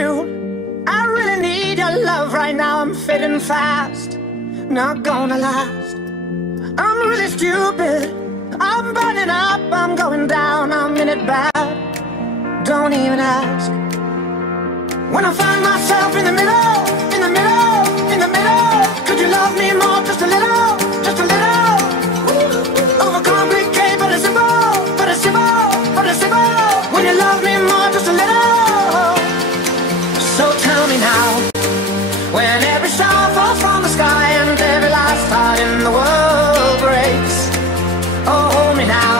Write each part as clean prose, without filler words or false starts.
you. I really need your love right now. I'm fading fast, not gonna last. I'm really stupid, I'm burning up, I'm going down, I'm in it bad. Don't even ask. When I find myself in the middle, in the middle, in the middle, could you love me more, just a little, just a little? Overcomplicate, but it's simple, but it's simple, but it's simple. When you love me more, just a little. So tell me now, when every star falls from the sky and every last heart in the world breaks. Oh, hold me now,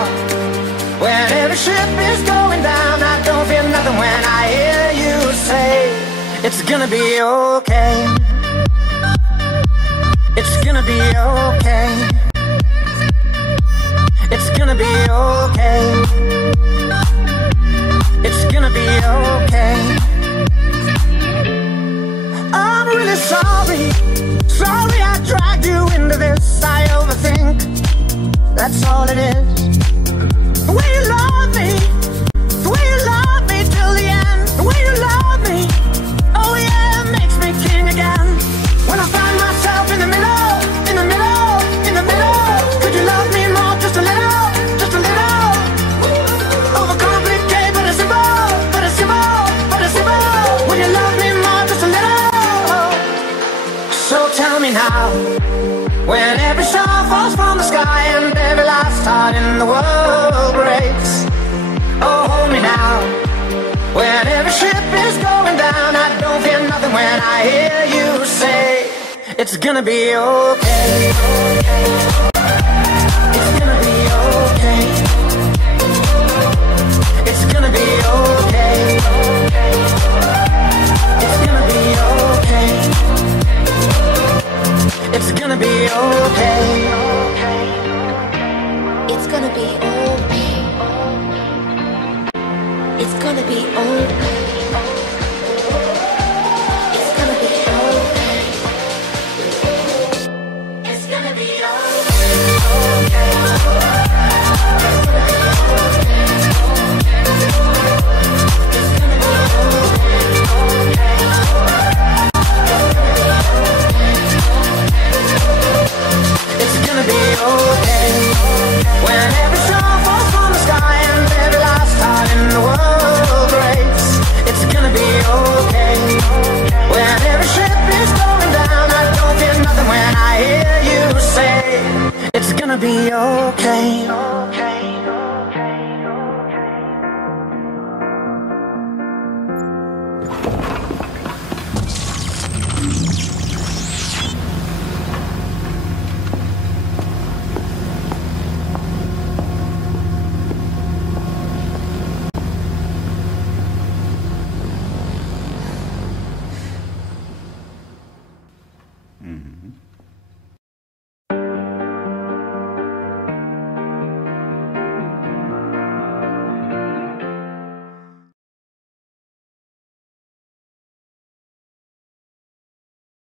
when every ship is going down, I don't feel nothing when I hear you say, it's gonna be okay. It's gonna be okay. It's gonna be okay. It's gonna be okay. I'm really sorry, sorry I dragged you into this. I overthink, that's all it is. The way you love me, the way you love me till the end. The way you love me, oh yeah, it makes me king again. When I find myself in the middle, in the middle, in the middle, could you love me more, just a little, just a little? Overcomplicate, but it's simple, but it's simple, but it's simple. When you love me more, just a little. So tell me now, when every star falls from the sky and every last heart in the world breaks. Oh, hold me now, when every ship is going down, I don't feel nothing when I hear you say, it's gonna be okay. It's gonna be okay. It's gonna be okay. It's gonna be okay. It's gonna be okay. It's gonna be okay. It's gonna be okay. It's gonna be okay. It's gonna be okay. It's gonna be okay. When every star falls from the sky and every last heart in the world breaks. It's gonna be okay. When every ship is going down, I don't feel nothing when I hear you say, it's gonna be okay.